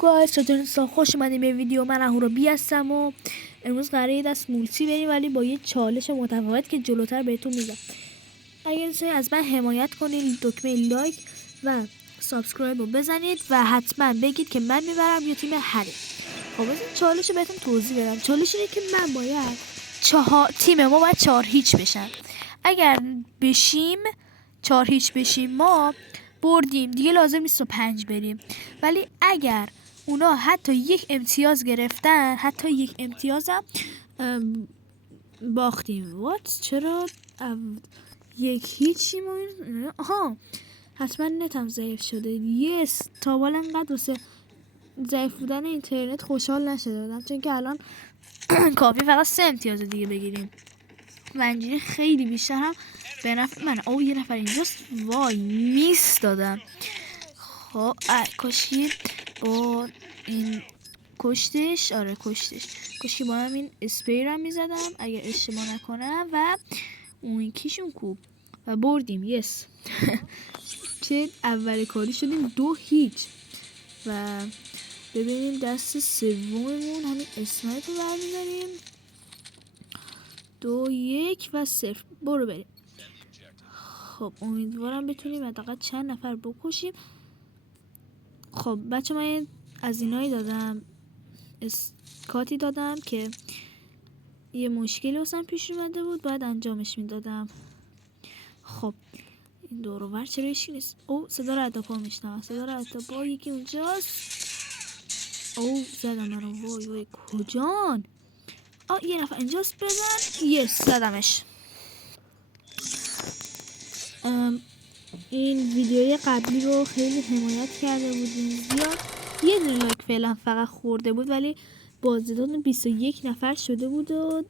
گایز، چطورین؟ خوش اومدیم به ویدیو. من اهورابی هستم و امروز قراره یه دست مولتی بریم، ولی با یه چالش متفاوت که جلوتر بهتون میگم. اگر دوستان از من حمایت کنید، دکمه لایک و سابسکرایب رو بزنید و حتما بگید که من میبرم یا تیم حریف. خب از این چالش رو بهتون توضیح بدم. چالش اینه که من باید تیم ما باید 4-0 بشن. اگر بشیم 4-0 بشیم ما بردیم دیگه، لازم نیست 5 بریم. ولی اگر اونا حتی یک امتیاز گرفتن، حتی یک امتیازم باختیم. وات؟ چرا 1-0 آها، حتما نتم ضعیف شده. یس، تا بالا انقدر واسه ضعیف بودن اینترنت خوشحال نشده بودم، چون که الان کافی فقط 3 امتیاز دیگه بگیریم و اینجوری خیلی بیشتر هم به نفع من. او یه نفر اینجاست، وای میس دادم. خب کاشی با این کشتش، آره کاشی با هم این اسپیرم میزدم اگر اشتباه نکنم و اون کیشون کوب و بردیم. یس چه اول کاری شدیم 2-0 و ببینیم دست سوممون همین اسنایپ رو برمیداریم. 2-1 و 0. برو بریم. خب امیدوارم بتونیم حداقل چند نفر بکشیم. خب بچه من از اینایی دادم، اسکاتی دادم که یه مشکلی واسم پیش اومده بود، باید انجامش میدادم. خب این دور و بر چرا هیچی نیست؟ او صدا رد پا میشنم، صدا رد پا یکی اونجاست. او زدم منو، وای کجان؟ یه نفر اینجاست، بزن. یس زدمش. این ویدیوی قبلی رو خیلی حمایت کرده بودیم زیاد. یه دونه لایک فعلا فقط خورده بود، ولی بازدیدان 21 نفر شده بود و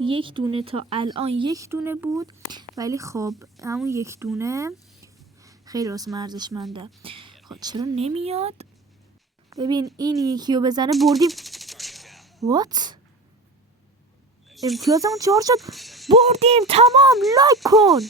یک دونه تا الان یک دونه بود، ولی خب همون یک دونه خیلی واسه ارزشمنده. خب چرا نمیاد؟ ببین این یکی رو بزنه بردیم. وات؟ امتیازمون 4 شد، بردیم. تمام. لایک کن.